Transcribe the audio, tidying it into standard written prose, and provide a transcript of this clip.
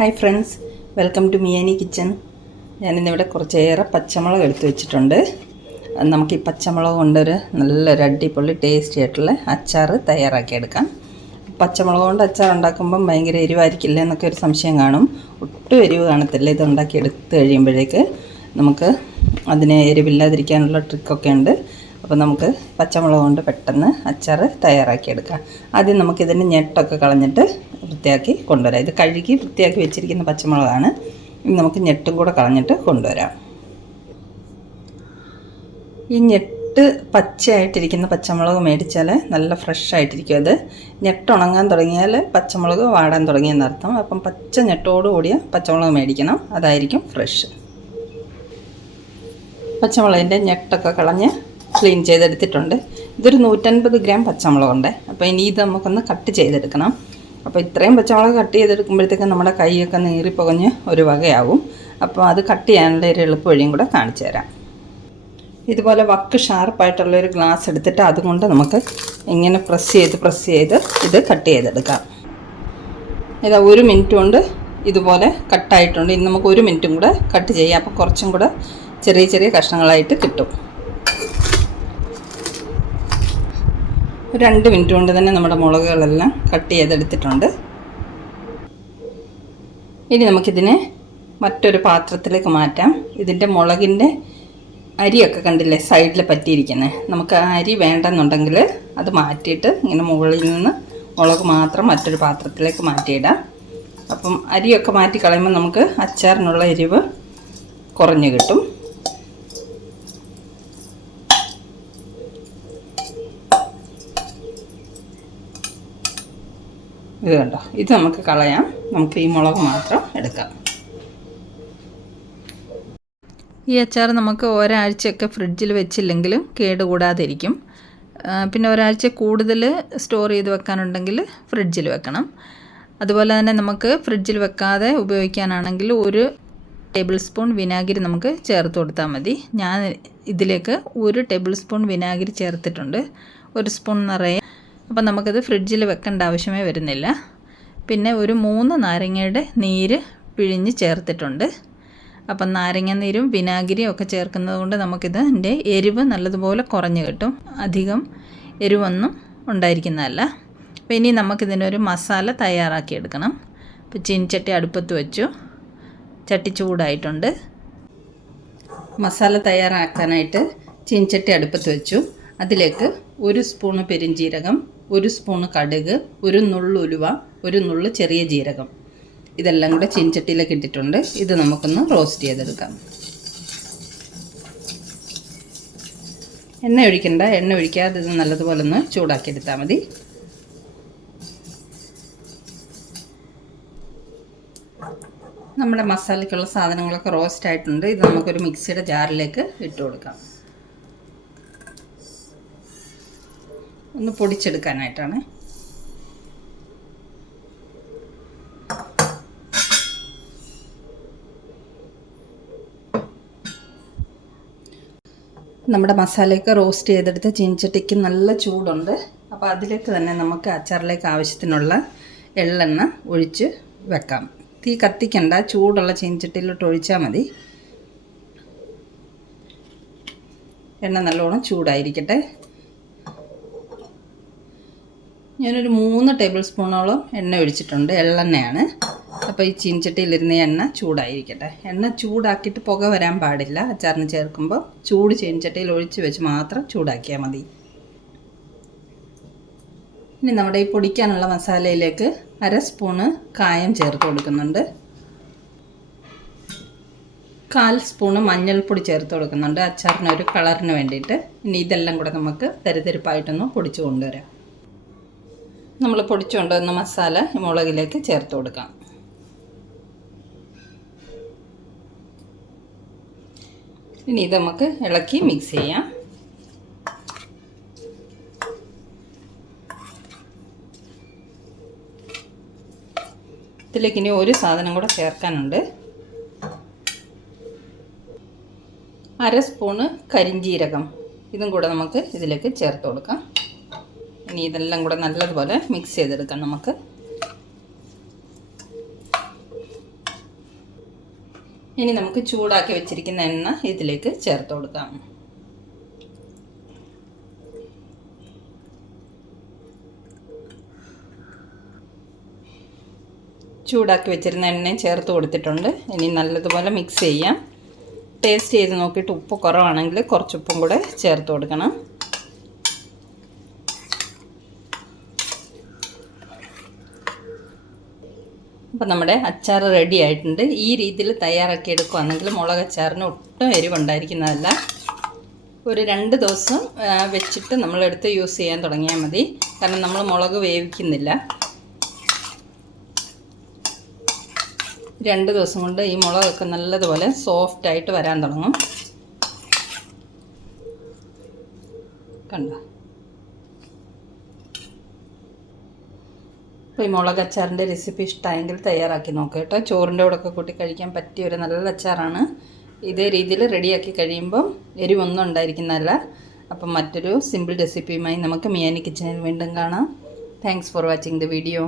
Hi friends, welcome to മിയാനി kitchen. ഞാനിന്നിവിടെ കുറച്ചേറെ പച്ചമുളക് എടുത്ത് വെച്ചിട്ടുണ്ട്. നമുക്ക് ഈ പച്ചമുളക് കൊണ്ടൊരു നല്ലൊരു അടിപൊളി ടേസ്റ്റി ആയിട്ടുള്ള അച്ചാർ തയ്യാറാക്കിയെടുക്കാം. പച്ചമുളക് കൊണ്ട് അച്ചാർ ഉണ്ടാക്കുമ്പം ഭയങ്കര എരിവായിരിക്കില്ല എന്നൊക്കെ ഒരു സംശയം കാണും. ഒട്ടും എരിവ് കാണത്തില്ല. ഇത് ഉണ്ടാക്കിയെടുത്ത് കഴിയുമ്പോഴേക്ക് നമുക്ക് അതിനെ എരിവില്ലാതിരിക്കാനുള്ള ട്രിക്കൊക്കെ ഉണ്ട്. അപ്പോൾ നമുക്ക് പച്ചമുളക് കൊണ്ട് പെട്ടെന്ന് അച്ചാർ തയ്യാറാക്കിയെടുക്കാം. ആദ്യം നമുക്കിതിൻ്റെ ഞെട്ടൊക്കെ കളഞ്ഞിട്ട് വൃത്തിയാക്കി കൊണ്ടുവരാം. ഇത് കഴുകി വൃത്തിയാക്കി വെച്ചിരിക്കുന്ന പച്ചമുളകാണ്. ഇനി നമുക്ക് ഞെട്ടും കൂടെ കളഞ്ഞിട്ട് കൊണ്ടുവരാം. ഈ ഞെട്ട് പച്ചയായിട്ടിരിക്കുന്ന പച്ചമുളക് മേടിച്ചാൽ നല്ല ഫ്രഷ് ആയിട്ടിരിക്കും. അത് ഞെട്ടുണങ്ങാൻ തുടങ്ങിയാൽ പച്ചമുളക് വാടാൻ തുടങ്ങിയെന്നർത്ഥം. അപ്പം പച്ച ഞെട്ടോടുകൂടിയ പച്ചമുളക് മേടിക്കണം, അതായിരിക്കും ഫ്രഷ്. പച്ചമുളകിൻ്റെ ഞെട്ടൊക്കെ കളഞ്ഞ് ക്ലീൻ ചെയ്തെടുത്തിട്ടുണ്ട്. ഇതൊരു 150 ഗ്രാം പച്ചമുളകുണ്ട്. അപ്പോൾ ഇനി ഇത് നമുക്കൊന്ന് കട്ട് ചെയ്തെടുക്കണം. അപ്പോൾ ഇത്രയും പച്ചമുളക് കട്ട് ചെയ്തെടുക്കുമ്പോഴത്തേക്കും നമ്മുടെ കൈയൊക്കെ നീറിപ്പുകഞ്ഞ് ഒരു വകയാവും. അപ്പോൾ അത് കട്ട് ചെയ്യാനുള്ള ഒരു എളുപ്പ വഴിയും കൂടെ കാണിച്ചു തരാം. ഇതുപോലെ വക്ക് ഷാർപ്പായിട്ടുള്ളൊരു ഗ്ലാസ് എടുത്തിട്ട് അതുകൊണ്ട് നമുക്ക് ഇങ്ങനെ പ്രസ് ചെയ്ത് ഇത് കട്ട് ചെയ്തെടുക്കാം. ഇതാ 1 മിനിറ്റ് കൊണ്ട് ഇതുപോലെ കട്ടായിട്ടുണ്ട്. ഇനി നമുക്ക് 1 മിനിറ്റും കൂടെ കട്ട് ചെയ്യാം. അപ്പോൾ കുറച്ചും കൂടെ ചെറിയ ചെറിയ കഷ്ണങ്ങളായിട്ട് കിട്ടും. 2 മിനിറ്റ് കൊണ്ട് തന്നെ നമ്മുടെ മുളകുകളെല്ലാം കട്ട് ചെയ്തെടുത്തിട്ടുണ്ട്. ഇനി നമുക്കിതിനെ മറ്റൊരു പാത്രത്തിലേക്ക് മാറ്റാം. ഇതിൻ്റെ മുളകിൻ്റെ അരിയൊക്കെ കണ്ടില്ലേ സൈഡിൽ പറ്റിയിരിക്കുന്നത്. നമുക്ക് ആ അരി വേണ്ടെന്നുണ്ടെങ്കിൽ അത് മാറ്റിയിട്ട് ഇങ്ങനെ മുകളിൽ നിന്ന് മുളക് മാത്രം മറ്റൊരു പാത്രത്തിലേക്ക് മാറ്റിയിടാം. അപ്പം അരിയൊക്കെ മാറ്റി കളയുമ്പോൾ നമുക്ക് അച്ചാറിനുള്ള എരിവ് കുറഞ്ഞു കിട്ടും. ഇത് കണ്ടോ, ഇത് നമുക്ക് കളയാം. നമുക്ക് ഈ മുളക് മാത്രം എടുക്കാം. ഈ അച്ചാർ നമുക്ക് ഒരാഴ്ചയൊക്കെ ഫ്രിഡ്ജിൽ വെച്ചില്ലെങ്കിലും കേടുകൂടാതിരിക്കും. പിന്നെ ഒരാഴ്ച കൂടുതൽ സ്റ്റോർ ചെയ്ത് വെക്കാനുണ്ടെങ്കിൽ ഫ്രിഡ്ജിൽ വെക്കണം. അതുപോലെ തന്നെ നമുക്ക് ഫ്രിഡ്ജിൽ വെക്കാതെ ഉപയോഗിക്കാനാണെങ്കിൽ 1 ടേബിൾ സ്പൂൺ വിനാഗിരി നമുക്ക് ചേർത്ത് കൊടുത്താൽ മതി. ഞാൻ ഇതിലേക്ക് 1 ടേബിൾ സ്പൂൺ വിനാഗിരി ചേർത്തിട്ടുണ്ട്, 1 സ്പൂൺ നിറയെ. അപ്പം നമുക്കത് ഫ്രിഡ്ജിൽ വെക്കേണ്ട ആവശ്യമേ വരുന്നില്ല. പിന്നെ ഒരു 3 നാരങ്ങയുടെ നീര് പിഴിഞ്ഞ് ചേർത്തിട്ടുണ്ട്. അപ്പം നാരങ്ങ നീരും വിനാഗിരിയും ഒക്കെ ചേർക്കുന്നത് കൊണ്ട് നമുക്കിതിൻ്റെ എരിവ് നല്ലതുപോലെ കുറഞ്ഞ് കിട്ടും. അധികം എരിവൊന്നും ഉണ്ടായിരിക്കുന്നതല്ല. അപ്പോൾ ഇനി നമുക്കിതിനൊരു മസാല തയ്യാറാക്കിയെടുക്കണം. അപ്പോൾ ചീനിച്ചട്ടി അടുപ്പത്ത് വെച്ചു. ചട്ടി ചൂടായിട്ടുണ്ട്. മസാല തയ്യാറാക്കാനായിട്ട് ചീനിച്ചട്ടി അടുപ്പത്ത് വെച്ചു. അതിലേക്ക് 1 സ്പൂണ് പെരുംജീരകം, 1 സ്പൂണ് കടുക്, 1 നുള്ള് ഉലുവ, 1 നുള്ള് ചെറിയ ജീരകം, ഇതെല്ലാം കൂടെ ചീനിച്ചട്ടിയിലേക്ക് ഇട്ടിട്ടുണ്ട്. ഇത് നമുക്കൊന്ന് റോസ്റ്റ് ചെയ്തെടുക്കാം. എണ്ണ ഒഴിക്കണ്ട, എണ്ണ ഒഴിക്കാതെ ഇത് നല്ലതുപോലെ ഒന്ന് ചൂടാക്കിയെടുത്താൽ മതി. നമ്മുടെ മസാലയ്ക്കുള്ള സാധനങ്ങളൊക്കെ റോസ്റ്റ് ആയിട്ടുണ്ട്. ഇത് നമുക്കൊരു മിക്സിയുടെ ജാറിലേക്ക് ഇട്ട് കൊടുക്കാം. ഒന്ന് പൊടിച്ചെടുക്കാനായിട്ടാണ്. നമ്മുടെ മസാലയൊക്കെ റോസ്റ്റ് ചെയ്തെടുത്ത് ചീനിച്ചട്ടിക്ക് നല്ല ചൂടുണ്ട്. അപ്പോൾ അതിലേക്ക് തന്നെ നമുക്ക് അച്ചാറിലേക്ക് ആവശ്യത്തിനുള്ള എള്ളെണ്ണ ഒഴിച്ച് വെക്കാം. തീ കത്തിക്കണ്ട, ചൂടുള്ള ചീനിച്ചട്ടിയിലോട്ട് ഒഴിച്ചാൽ മതി. എണ്ണ നല്ലോണം ചൂടായിരിക്കട്ടെ. ഞാനൊരു 3 ടേബിൾ സ്പൂണോളം എണ്ണ ഒഴിച്ചിട്ടുണ്ട്. എള്ളെണ്ണയാണ്. അപ്പോൾ ഈ ചീനിച്ചട്ടിയിലിരുന്ന എണ്ണ ചൂടായിരിക്കട്ടെ. എണ്ണ ചൂടാക്കിയിട്ട് പുക വരാൻ പാടില്ല. അച്ചാറിന് ചേർക്കുമ്പോൾ ചൂട് ചീനിച്ചട്ടിയിൽ ഒഴിച്ച് വെച്ച് മാത്രം ചൂടാക്കിയാൽ മതി. ഇനി നമ്മുടെ ഈ പൊടിക്കാനുള്ള മസാലയിലേക്ക് 1/2 സ്പൂണ് കായം ചേർത്ത് കൊടുക്കുന്നുണ്ട്. 1/4 സ്പൂണ് മഞ്ഞൾപ്പൊടി ചേർത്ത് കൊടുക്കുന്നുണ്ട്, അച്ചാറിനൊരു കളറിന് വേണ്ടിയിട്ട്. ഇനി ഇതെല്ലാം കൂടെ നമുക്ക് തരിതരിപ്പായിട്ടൊന്ന് പൊടിച്ച് കൊണ്ടുവരാം. നമ്മൾ പൊടിച്ചു കൊണ്ടുവന്ന മസാല മുളകിലേക്ക് ചേർത്ത് കൊടുക്കാം. ഇനി ഇത് നമുക്ക് ഇളക്കി മിക്സ് ചെയ്യാം. ഇതിലേക്ക് ഇനി ഒരു സാധനം കൂടെ ചേർക്കാനുണ്ട്. 1/2 സ്പൂണ് കരിഞ്ജീരകം, ഇതും കൂടെ നമുക്ക് ഇതിലേക്ക് ചേർത്ത് കൊടുക്കാം. ഇനി ഇതെല്ലാം കൂടെ നല്ലതുപോലെ മിക്സ് ചെയ്തെടുക്കാം നമുക്ക്. ഇനി നമുക്ക് ചൂടാക്കി വെച്ചിരിക്കുന്ന എണ്ണ ഇതിലേക്ക് ചേർത്ത് കൊടുക്കാം. ചൂടാക്കി വെച്ചിരുന്ന എണ്ണയും ചേർത്ത് കൊടുത്തിട്ടുണ്ട്. ഇനി നല്ലതുപോലെ മിക്സ് ചെയ്യാം. ടേസ്റ്റ് ചെയ്ത് നോക്കിയിട്ട് ഉപ്പ് കുറവാണെങ്കിൽ കുറച്ച് ഉപ്പും കൂടെ ചേർത്ത് കൊടുക്കണം. അപ്പം നമ്മുടെ അച്ചാർ റെഡി ആയിട്ടുണ്ട്. ഈ രീതിയിൽ തയ്യാറാക്കി എടുക്കുകയാണെങ്കിൽ മുളക് അച്ചാറിന് ഒട്ടും എരിവുണ്ടായിരിക്കുന്നതല്ല. ഒരു 2 ദിവസം വെച്ചിട്ട് നമ്മളെടുത്ത് യൂസ് ചെയ്യാൻ തുടങ്ങിയാൽ മതി. കാരണം നമ്മൾ മുളക് വേവിക്കുന്നില്ല. 2 ദിവസം കൊണ്ട് ഈ മുളകൊക്കെ നല്ലതുപോലെ സോഫ്റ്റായിട്ട് വരാൻ തുടങ്ങും. കണ്ടോ? അപ്പോൾ ഈ മുളക് അച്ചാറിൻ്റെ റെസിപ്പി ഇഷ്ടമായെങ്കിൽ തയ്യാറാക്കി നോക്കുക കേട്ടോ. ചോറിൻ്റെ കൂടെയൊക്കെ കൂട്ടി കഴിക്കാൻ പറ്റിയ ഒരു നല്ല അച്ചാറാണ്. ഇതേ രീതിയിൽ റെഡിയാക്കി കഴിയുമ്പം എരിവൊന്നും ഉണ്ടായിരിക്കുന്നതല്ല. അപ്പം മറ്റൊരു സിമ്പിൾ റെസിപ്പിയുമായി നമുക്ക് മിയാനി കിച്ചണിൽ വീണ്ടും കാണാം. Thanks for watching the video.